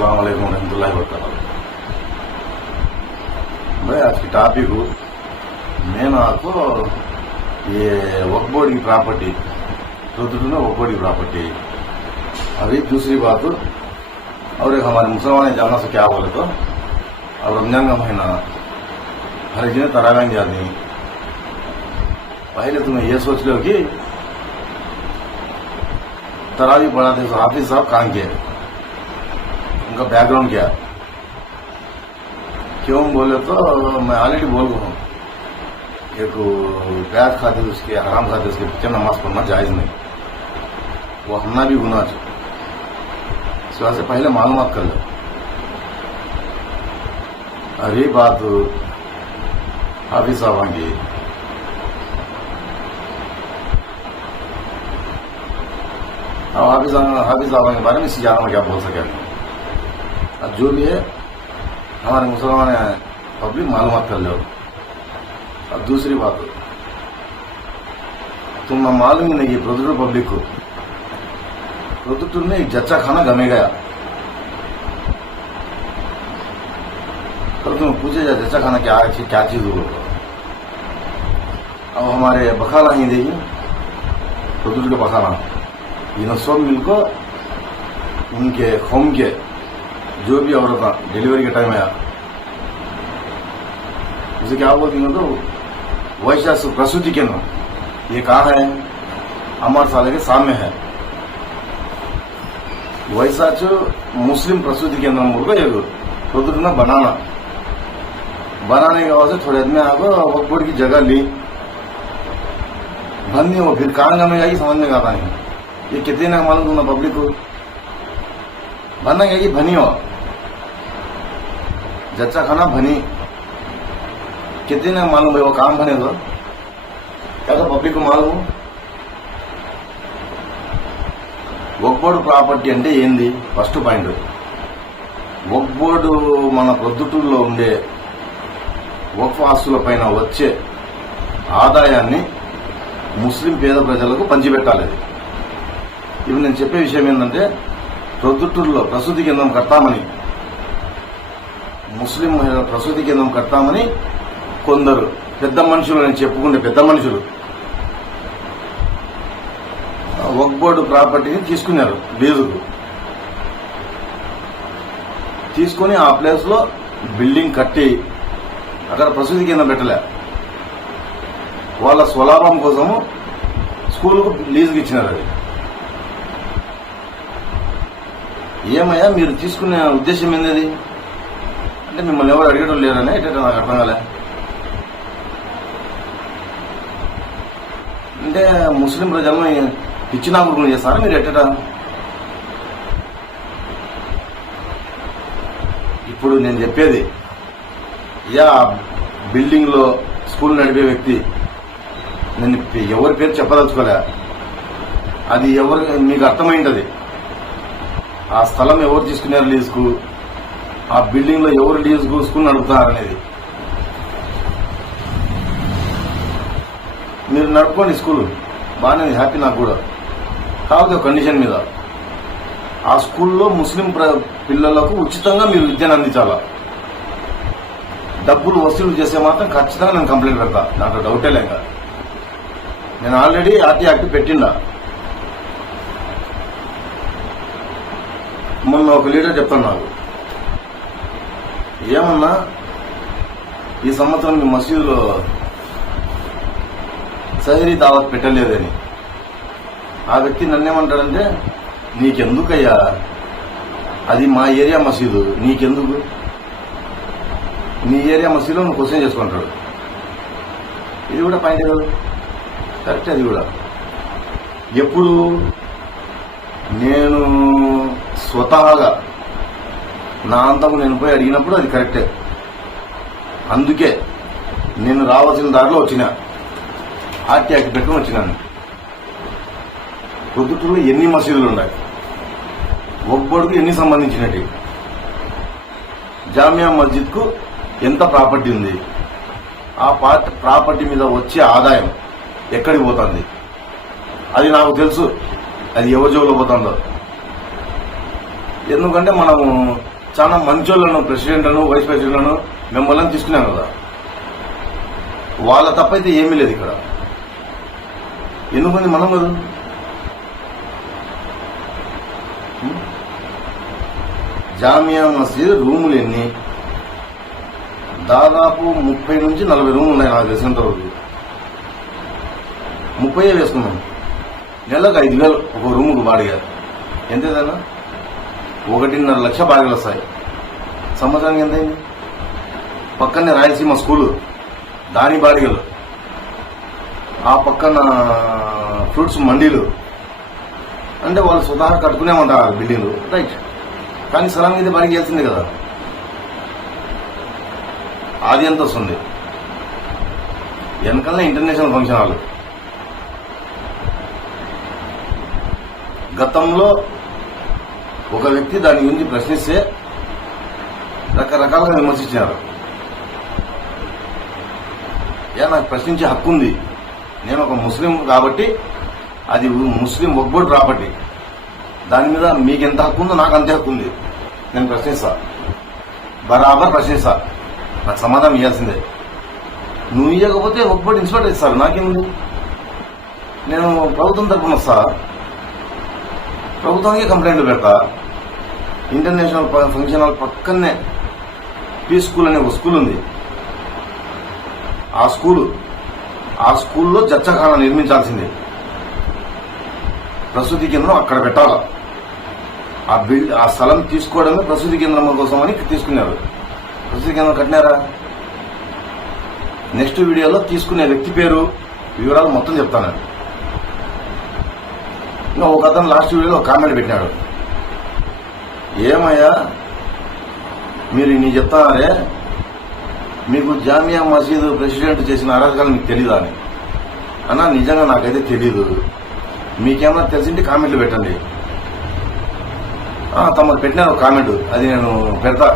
अस्सलाम वालेकुम रहमतुल्लाहि व बरकातहू। भाई आज की टॉपिक मैं आपको ये वक्फ बोर्ड की प्रॉपर्टी तो वक्फ बोर्ड की प्रॉपर्टी। अभी दूसरी बात और एक हमारे मुसलमान ने जानना से क्या बोले तो अब रमजान का महीना हर एक दिन तरावीह जानी। पहले तुम्हें ये सोच लो कि तरावीह पढ़ाते हाफिज साहब कहाँ के, उनका बैकग्राउंड क्या, क्यों बोले तो मैं ऑलरेडी बोल रहा हूँ एक प्याज खाते उसके हराम खाते उसके पीछे नमाज पढ़ना जायज नहीं, वो हमना भी गुनाह है। इस वजह से पहले मालूमात कर लो। और ये बात हाफिज साहब की अब हाफिज साहब के बारे में इसी ज्यादा में क्या बोल सके। अब जो भी है हमारे मुसलमान पब्लिक मालूमात कर लो। अब दूसरी बात तुम मालूम ही नहीं प्रोद्यूटर पब्लिक को, प्रोद्यूटर ने एक जच्चा खाना गमे गया। तो तुम पूछे जा जच्चा खाना क्या चीज हो। अब हमारे बखाला ही देखिए प्रोद्यूटर के बखाला इन सब मिलकर उनके होम के जो भी औरत डिलीवरी के टाइम आया उसे क्या बोलती है तो वैशा प्रसूति केंद्र, ये कहाँ है, अमर साले के सामने है। वैसा जो मुस्लिम प्रसूति केंद्र बोलकर एक प्रोद्यूटर बनाने के बाद से थोड़े आदमी आपको वक्फ बोर्ड की जगह ली भरनी हो, फिर कहाँ जमेगा ये समझ में आता नहीं। ये कितने ना मालूम दूंगा पब्लिक को भरना क्या कि भनी हो जच्चा खाना भनी कितने ना मालूम है वो काम बने तो क्या तो पब्लिक को मालूम। वक्फ बोर्ड ప్రాపర్టీ అంటే ఏంది ఫస్ట్ పాయింట్। వక్ఫ్ బోర్డు మన ప్రొద్దుటూరులో ఉండే వక్ఫ్ ఆస్తుల పైన వచ్చే ఆదాయాన్ని ముస్లిం పేద ప్రజలకు పంచిపెట్టాలి। ఇప్పుడు నేను చెప్పే విషయం ఏంటంటే ప్రొద్దుటూరులో ప్రసూతి కేంద్రం కడతామని, ముస్లిం మహిళల ప్రసూతి కేంద్రం కడతామని కొందరు పెద్ద మనుషులు, నేను చెప్పుకుంటే పెద్ద మనుషులు వక్ఫ్ బోర్డు ప్రాపర్టీని తీసుకున్నారు లీజుకు, తీసుకుని ఆ ప్లేస్ లో బిల్డింగ్ కట్టి అక్కడ ప్రసూతి కేంద్రం పెట్టలే, వాళ్ళ స్వలాభం కోసము స్కూల్కు లీజుకి ఇచ్చినారు। అది ఏమయ్యా మీరు తీసుకునే ఉద్దేశం ఏంది అంటే మిమ్మల్ని ఎవరు అడిగడం లేరనే ఎట్లా నాకు అర్థం కాలే। అంటే ముస్లిం ప్రజలను ఇచ్చినా కొడుకులు చేస్తారా మీరు ఎట్టా? ఇప్పుడు నేను చెప్పేది యా బిల్డింగ్ లో స్కూల్ నడిపే వ్యక్తి, నేను ఎవరి పేరు చెప్పదలుచుకోలే, అది ఎవరు మీకు అర్థమైంటది। ఆ స్థలం ఎవరు తీసుకున్నారు లీజుకు, ఆ బిల్డింగ్ లో ఎవరు లీజుకు స్కూల్ నడుపుతారనేది మీరు నడుపుకోండి, స్కూల్ బాగానే హ్యాపీ నాకు కూడా, కాకపోతే కండిషన్ మీద ఆ స్కూల్లో ముస్లిం పిల్లలకు ఉచితంగా మీరు విద్యను అందించాలా। డబ్బులు వసూలు చేస్తే మాత్రం ఖచ్చితంగా నేను కంప్లైంట్ పెడతా, దాంట్లో డౌటే లేక। నేను ఆల్రెడీ ఆర్టీ యాక్ట్ పెట్టిండా। మొన్న ఒక లీడర్ చెప్పాను నాకు, ఏమన్నా ఈ సంవత్సరం మీ మసీదులో సహరీ దావత్ పెట్టలేదని। ఆ వ్యక్తి నన్నేమంటాడంటే నీకెందుకయ్యా, అది మా ఏరియా మసీదు, నీకెందుకు, నీ ఏరియా మసీదులో నువ్వు క్వశ్చన్ చేసుకుంటాడు। ఇది కూడా పాయింట్ కదా, కరెక్ట్। అది కూడా ఎప్పుడు నేను స్వతహాగా నా అంతకు నేను పోయి అడిగినప్పుడు అది కరెక్టే, అందుకే నేను రావాల్సిన దారిలో వచ్చిన ఆర్టీ యాక్ట్ పెట్టుకుని వచ్చినాను। ప్రొద్దుటూరులో ఎన్ని మసీదులు ఉన్నాయి, వక్ఫ్ బోర్డుకు ఎన్ని సంబంధించినట్టు, జామియా మస్జిద్ కు ఎంత ప్రాపర్టీ ఉంది, ఆ ప్రాపర్టీ మీద వచ్చే ఆదాయం ఎక్కడికి పోతుంది అది నాకు తెలుసు, అది ఎవరి జోలో పోతుందో। ఎందుకంటే మనం చాలా మంచోళ్ళను, ప్రెసిడెంట్లను, వైస్ ప్రెసిడెంట్లను మిమ్మల్ని తీసుకున్నాం కదా. వాళ్ళ తప్పైతే ఏమీ లేదు ఇక్కడ. ఎందుకంది మనం కదా. జామియా మసీద్ రూములు ఎన్ని? దాదాపు 30 నుంచి 40 రూములు ఉన్నాయి నాకు తెలిసినంత వరకు. 30 వేసుకున్నాం. నెలకు 5,000 ఒక రూముకు బాడిగా. ఎంతేదన్నా 1.5 లక్ష బాడిగలు వస్తాయి. సంవత్సరానికి ఎంతైంది? పక్కనే రాయలసీమ స్కూలు, దాని బాడిగలు, ఆ పక్కన ఫ్రూట్స్ మండీలు. అంటే వాళ్ళు స్వతహా కట్టుకునేమంటారు బిల్డింగ్లు, రైట్. కానీ స్థలం మీద బాడిగ వెళ్తుంది కదా. అది ఎంత వస్తుంది? వెనకల్నే ఇంటర్నేషనల్ ఫంక్షన్ హాల్. గతంలో ఒక వ్యక్తి దాని గురించి ప్రశ్నిస్తే రకరకాలుగా విమర్శించారు. నాకు ప్రశ్నించే హక్కు ఉంది, నేను ఒక ముస్లిం కాబట్టి అది ముస్లిం వక్ఫ్ బోర్డ్ ప్రాపర్టీ, దాని మీద మీకు ఎంత హక్కు ఉందో నాకు అంతే హక్కు ఉంది. నేను ప్రశ్నిస్తా, బరాబర్ ప్రశ్నిస్తా, నాకు సమాధానం ఇవ్వాల్సిందే. నువ్వు ఇవ్వకపోతే వక్ఫ్ బోర్డ్ ఇన్స్పెక్టర్ ఇస్తారు, నాకేముంది? నేను ప్రభుత్వం తరఫున వస్తా, ప్రభుత్వానికి కంప్లైంట్ పెడతా. ఇంటర్నేషనల్ ఫంక్షన్ హాల్ పక్కనే పీస్ స్కూల్ అనే ఒక స్కూల్ ఉంది. ఆ స్కూల్లో జచ్చఖానా నిర్మించాల్సిందే. ప్రసూతి కేంద్రం అక్కడ పెట్టాల. ఆ స్థలం తీసుకోవడమే ప్రసూతి కేంద్రం కోసం అని తీసుకున్నారు. ప్రసూతి కేంద్రం కట్టినారా? నెక్స్ట్ వీడియోలో తీసుకునే వ్యక్తి పేరు, వివరాలు మొత్తం చెప్తాను. ఇంకా ఒక అతను లాస్ట్ వీడియోలో ఒక కామెంట్ పెట్టినాడు, ఏమయ్యా మీరు నీ చెప్తారే, మీకు జామియా మసీదు ప్రెసిడెంట్ చేసిన అరాజకాలు మీకు తెలీదా అని. అన్నా నిజంగా నాకైతే తెలీదు, మీకేమన్నా తెలిసింటే కామెంట్లు పెట్టండి. తమరు పెట్టినారు ఒక కామెంట్, అది నేను పెడతా,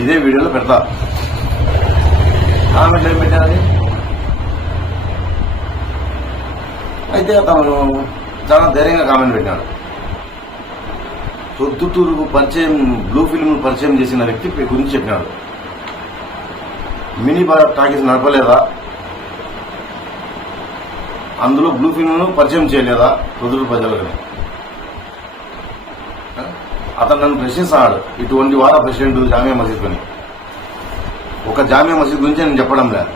ఇదే వీడియోలో పెడతా. కామెంట్లు ఏం పెట్టారని అయితే అతను చాలా ధైర్యంగా కామెంట్ పెట్టినాడు. ప్రొద్దుటూరుకు పరిచయం, బ్లూ ఫిల్మ్ పరిచయం చేసిన వ్యక్తి గురించి చెప్పినాడు. మినీ భారత్ టాకీస్ నడపలేదా, అందులో బ్లూ ఫిల్మ్ పరిచయం చేయలేదా ప్రొద్దుటూరు ప్రజలకు? అతను నన్ను ప్రశ్నిస్తున్నాడు, ఇటువంటి వారా ప్రెసిడెంట్ జామియా మసీద్ అని. ఒక జామియా మసీద్ గురించి నేను చెప్పడం లేదు.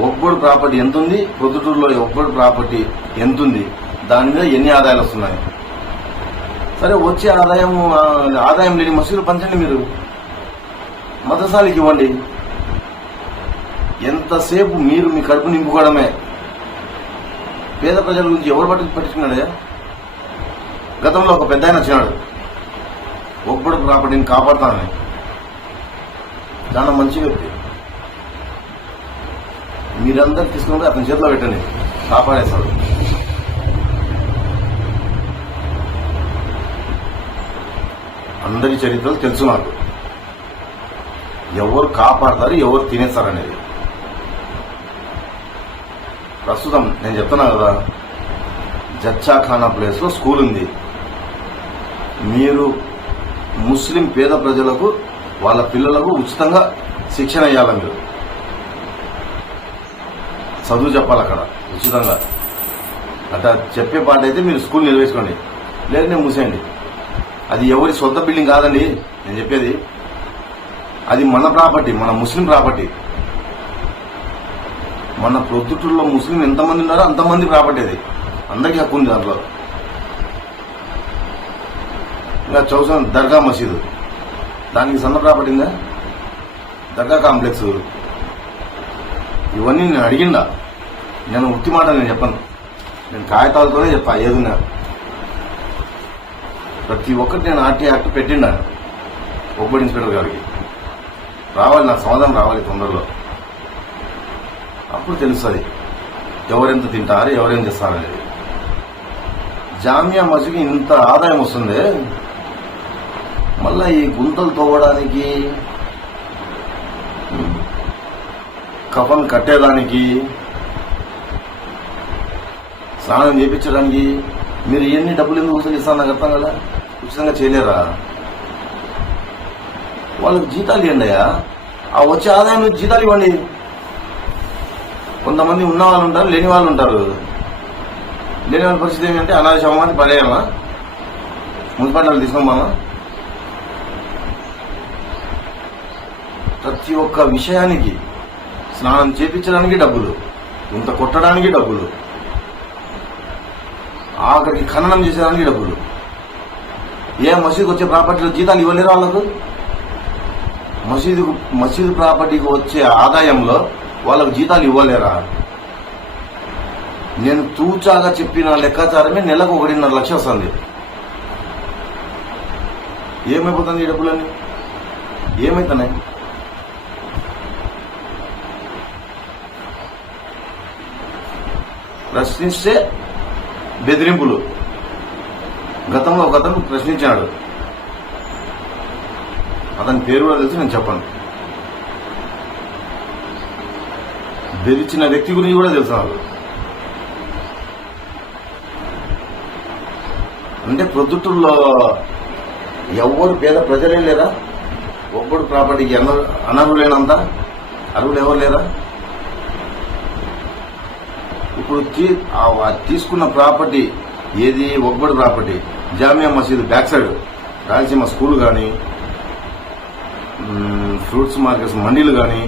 వక్ఫ్ బోర్డ్ ప్రాపర్టీ ఎంత ఉంది, ప్రొద్దుటూరులో వక్ఫ్ బోర్డ్ ప్రాపర్టీ ఎంత ఉంది, దాని మీద ఎన్ని ఆదాయాలు వస్తున్నాయి? సరే, వచ్చే ఆదాయం లేని మసీదులు పంచండి, మీరు మదరసాలకు ఇవ్వండి. ఎంతసేపు మీరు మీ కడుపు నింపుకోవడమే. పేద ప్రజల గురించి ఎవరు పట్టించుకున్నాడే? గతంలో ఒక పెద్ద ఆయన వచ్చినాడు, వక్ఫ్ బోర్డ్ ప్రాపర్టీని కాపాడుతానని. చాలా మంచి వ్యక్తి. మీరందరూ తీసుకుంటే అతని చేతిలో పెట్టండి, కాపాడేస్తాడు. అందరి చరిత్రలు తెలుసు నాకు, ఎవరు కాపాడతారు, ఎవరు తినేస్తారు అనేది. ప్రస్తుతం నేను చెప్తున్నా కదా, జచ్చాఖానా ప్లేస్ లో స్కూల్ ఉంది. మీరు ముస్లిం పేద ప్రజలకు, వాళ్ళ పిల్లలకు ఉచితంగా శిక్షణ ఇవ్వాలి. మీరు చదువు చెప్పాలి అక్కడ ఉచితంగా. అట్లా చెప్పే పాట అయితే మీరు స్కూల్ నిర్వహించుకోండి, లేదు నేను మూసేయండి. అది ఎవరి సొంత బిల్డింగ్ కాదండి నేను చెప్పేది, అది మన ప్రాపర్టీ, మన ముస్లిం ప్రాపర్టీ. మన ప్రొద్దుటూరులో ముస్లిం ఎంతమంది ఉన్నారో అంతమంది ప్రాపర్టీ, అది అందరికీ హక్కు ఉంది దాంట్లో. ఇంకా చౌసా దర్గా మసీదు, దానికి సన్న ప్రాపర్టీ ఉందా? దర్గా కాంప్లెక్స్, ఇవన్నీ నేను అడిగిందా? నేను ఉత్తి మాట నేను చెప్పను, నేను కాగితాలతోనే చెప్పా. ఏదున్నా ప్రతి ఒక్కటి నేను ఆర్టీ యాక్ట్ పెట్టిండాను వక్ఫ్ బోర్డ్ ఇన్స్పెక్టర్ గారికి. రావాలి, నాకు సమాధానం రావాలి తొందరలో. అప్పుడు తెలుస్తుంది ఎవరెంత తింటారు, ఎవరేం చేస్తారనేది. జామియా మసీద్కి ఇంత ఆదాయం వస్తుంది, మళ్ళా ఈ గుంతలు తవ్వడానికి, కఫన్ కట్టేదానికి, స్నానం చేయించడానికి మీరు ఎన్ని డబ్బులు ఎందుకు వసూలు ఇస్తాను నాకు అర్థం కదా. ఉచితంగా చేయలేరా? వాళ్ళకి జీతాలు ఇవ్వండి అయ్యా. ఆ వచ్చే ఆదాయం నుంచి జీతాలు ఇవ్వండి. కొంతమంది ఉన్న వాళ్ళు ఉంటారు, లేని వాళ్ళు ఉంటారు. లేని వాళ్ళ పరిస్థితి ఏమంటే అనాథ శవమాన్ని పడేయాలా, మున్సిపాలిటీ తీసుకోమా? ప్రతి ఒక్క విషయానికి స్నానం చేపించడానికి డబ్బులు, ఇంత కొట్టడానికి డబ్బులు, ఆఖరికి ఖననం చేసేదానికి డబ్బులు. ఏ మసీదుకి వచ్చే ప్రాపర్టీలో జీతాలు ఇవ్వలేరు వాళ్ళకు? మసీదు ప్రాపర్టీకి వచ్చే ఆదాయంలో వాళ్ళకు జీతాలు ఇవ్వలేరా? నేను తూచాగా చెప్పిన లెక్కాచారమే నెలకు 1.5 లక్షలు వస్తుంది. ఏమైపోతుంది ఈ డబ్బులన్నీ? ఏమైతున్నాయి? ప్రశ్నిస్తే బెదిరింపులు. గతంలో ఒక అతను ప్రశ్నించాడు, అతని పేరు కూడా తెలిసి నేను చెప్పను. బెదిరించిన వ్యక్తి గురించి కూడా తెలుసు నాకు. అంటే ప్రొద్దుటూరులో ఎవరు పేద ప్రజలే లేరా? ఒక్కడు ప్రాపర్టీకి అనర్హులేనంత అర్హులు ఎవరు లేరా? ఇప్పుడు తీసుకున్న ప్రాపర్టీ ఏది? ఒక్కడు ప్రాపర్టీ జామియా మసీదు బ్యాక్ సైడ్ రాయలసీమ స్కూల్ కానీ, ఫ్రూట్స్ మార్కెట్స్ మండీలు కానీ,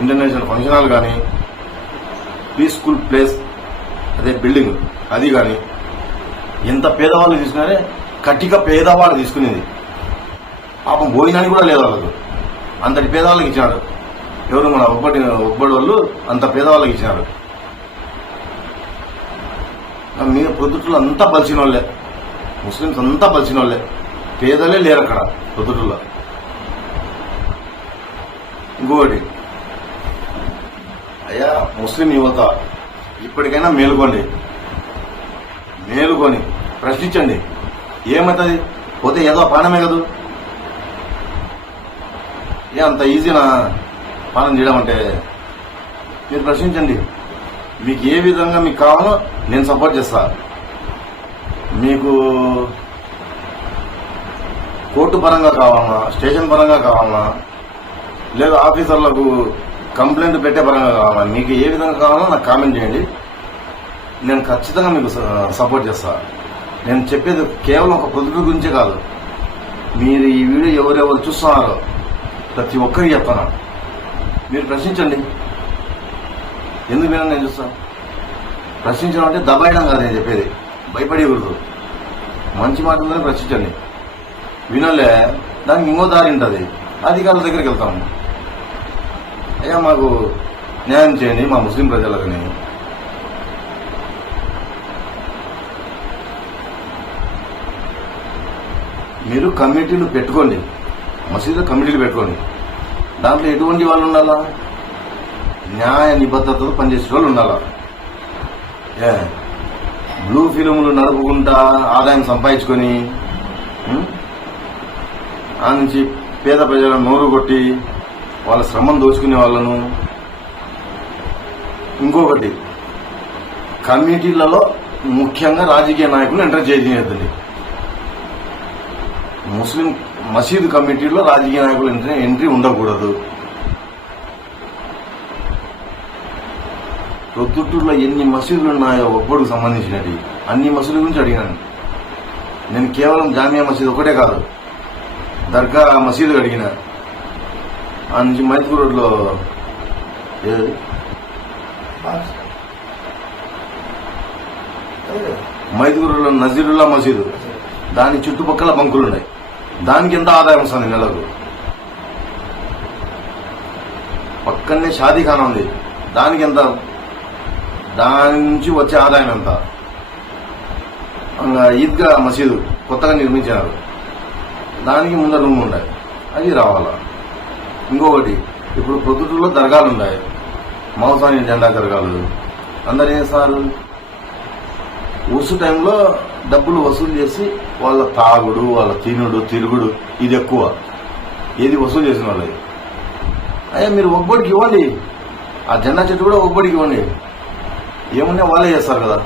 ఇంటర్నేషనల్ ఫంక్షన్ హాల్ కానీ, పీస్ఫుల్ ప్లేస్ అదే బిల్డింగ్ అది కానీ, ఎంత పేదవాళ్ళు తీసుకున్నారే, కట్టిక పేదవాళ్ళు తీసుకునేది. పాపం భోజనానికి కూడా లేదు వాళ్ళకు. అంతటి పేదవాళ్ళకి ఇచ్చినాడు. ఎవరు? మన ఒక్కబడి వాళ్ళు అంత పేదవాళ్ళకి ఇచ్చినారు. మీద పొద్దుటూరులో అంతా బలిసిన వాళ్ళే, ముస్లిమ్స్ అంతా బలిసిన వాళ్ళే, పేదలే లేరు అక్కడ పొద్దుటూరులో. ఇంకొకటి, అయ్యా ముస్లిం యువత ఇప్పటికైనా మేలుకొని ప్రశ్నించండి. ఏమవుతుంది? పోతే ఏదో పానమే కదూ. అంత ఈజీనా పానం చేయడం అంటే? మీరు ప్రశ్నించండి. మీకు ఏ విధంగా మీకు కావాలో నేను సపోర్ట్ చేస్తా. మీకు కోర్టు పరంగా కావాలన్నా, స్టేషన్ పరంగా కావాలన్నా, లేదా ఆఫీసర్లకు కంప్లైంట్ పెట్టే పరంగా కావాలన్నా, మీకు ఏ విధంగా కావాలో నాకు కామెంట్ చేయండి. నేను ఖచ్చితంగా మీకు సపోర్ట్ చేస్తా. నేను చెప్పేది కేవలం ఒక పొద్దుటూరు గురించే కాదు. మీరు ఈ వీడియో ఎవరెవరు చూస్తున్నారో ప్రతి ఒక్కరికి చెప్తాను. మీరు ప్రశ్నించండి. ఎందుకు వినని నేను చూస్తాను. ప్రశ్నించడం అంటే దబాయడం కాదు నేను చెప్పేది, భయపడకూడదు. మంచి మాటలనే ప్రశ్నించండి. వినలే దానికి ఇంకో దారి ఉంటుంది, అధికారుల దగ్గరికి వెళ్తాము. అయ్యా మాకు న్యాయం చేయండి మా ముస్లిం ప్రజలకని. మీరు కమిటీలు పెట్టుకోండి, మసీదు కమిటీలు పెట్టుకోండి. దాంట్లో ఎటువంటి వాళ్ళు ఉండాలా? న్యాయ నిబద్ధతతో పనిచేసే వాళ్ళు ఉండాలా? బ్లూ ఫిలింలు నడుపుకుంటా ఆదాయం సంపాదించుకొని ఆ నుంచి పేద ప్రజలను నోరు కొట్టి వాళ్ళ శ్రమం దోచుకునే వాళ్ళను. ఇంకొకటి, కమిటీలలో ముఖ్యంగా రాజకీయ నాయకులు ఎంటర్ చేయదండి. ముస్లిం మసీదు కమిటీలో రాజకీయ నాయకులు ఎంట్రీ ఉండకూడదు. ప్రొద్దుటూరులో ఎన్ని మసీదులు ఉన్నాయో ఒక్కడికి సంబంధించినవి అన్ని మసీదుల గురించి అడిగినాను నేను. కేవలం జామియా మసీదు ఒకటే కాదు, దర్గా మసీదు అడిగిన. ఆ నుంచి మైత్పూర్ రోడ్లో ఏది మైత్పూర్ రోడ్లో నజీరుల్లా మసీదు, దాని చుట్టుపక్కల బంకులు ఉన్నాయి. దానికి ఎంత ఆదాయం వస్తుంది నెలకు? పక్కనే షాదీఖానా ఉంది, దానికి ఎంత? దాని నుంచి వచ్చే ఆదాయం ఎంత? ఈద్గా మసీదు కొత్తగా నిర్మించారు, దానికి ముందర రూమ్ ఉన్నాయి, అది రావాలా. ఇంకొకటి, ఇప్పుడు ప్రొద్దుటూరులో దర్గాలు ఉన్నాయి, మౌసాని జెండా దర్గాలు. అందరు ఏం చేస్తారు? ఉరుసు టైంలో డబ్బులు వసూలు చేసి వాళ్ళ తాగుడు, వాళ్ళ తినుడు, తిరుగుడు ఇది ఎక్కువ. ఏది వసూలు చేసిన వాళ్ళది. అయ్యా మీరు ఒక్కడికి ఇవ్వండి, ఆ జెండా చెట్టు కూడా ఒక్కడికి ఇవ్వండి. ఏమున్నా వాళ్ళే చేస్తారు కదా,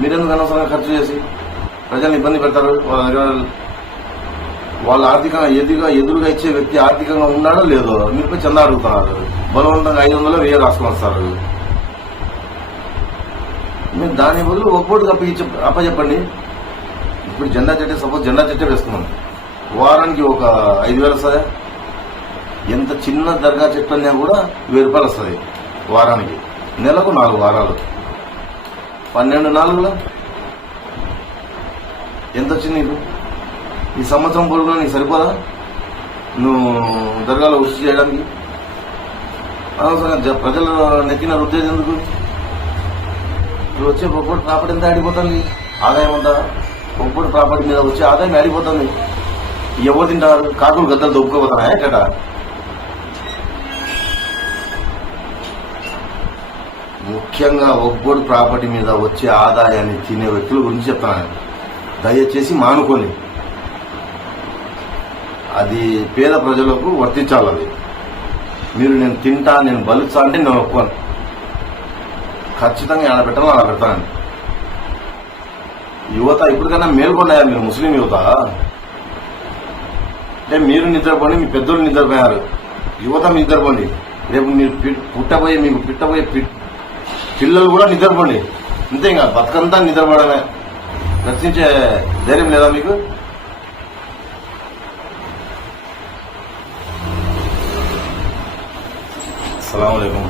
మీరెందుకు అనవసరంగా ఖర్చు చేసి ప్రజల్ని ఇబ్బంది పెడతారు? వాళ్ళ దగ్గర వాళ్ళు ఆర్థికంగా ఎదురుగా ఇచ్చే వ్యక్తి ఆర్థికంగా ఉన్నాడో లేదో మీరుపై చందా అడుగుతున్నారు. బలవంతంగా 500 1000 రాసుకొని వస్తారు. మీరు దాని బదులు ఒక బోర్డుకి అప్పచెప్పండి. ఇప్పుడు జెండా చెట్టే సపోజ్ జెండా చెట్టే వేసుకున్నాం, వారానికి ఒక 5000 వస్తుందా? ఎంత చిన్న దర్గా చెట్టు అన్నా కూడా 1000 రూపాయలు వస్తుంది వారానికి. నెలకు 4 వారాలు 12 నాలుగులో ఎంత వచ్చింది నీకు? ఈ సంవత్సరం పొడుగులో నీకు సరిపోదా నువ్వు దర్గాలో వృష్టి చేయడానికి? అనవసరంగా ప్రజల నెక్కిన రుద్దేది ఎందుకు? ఇప్పుడు వచ్చే ఒక్కోటి ప్రాపర్టీ ఎంత ఆడిపోతుంది, ఆదాయం అంతా ఒక్కోటి ప్రాపర్టీ మీద వచ్చే ఆదాయం ఆడిపోతుంది. ఎవరు తింటారు? కాకులు గద్దలు దొబ్బుకోపోతున్నాయా ఎక్కడ? ముఖ్యంగా ఒక్కోటి ప్రాపర్టీ మీద వచ్చే ఆదాయాన్ని తినే వ్యక్తుల గురించి చెప్తాను. దయచేసి మానుకోండి. అది పేద ప్రజలకు వర్తించాలి. అది మీరు నేను తింటా నేను బలుచా అంటే నేను ఒప్పుకోను. ఖచ్చితంగా ఎలా పెట్టాలో అలా పెడతానండి. యువత ఇప్పటికైనా మేల్కొన్నాయా? మీరు ముస్లిం యువత అంటే మీరు నిద్రపోండి, మీ పెద్దోళ్ళు నిద్రపోయారు, యువత మీ నిద్రపోండి. రేపు మీరు మీకు పిట్టబోయే పిల్లలు కూడా నిద్రపోండి. అంతే, ఇంకా బతుకంతా నిద్రపోవడమే. రక్షించే ధైర్యం లేదా మీకు? అస్సలాము అలైకుం.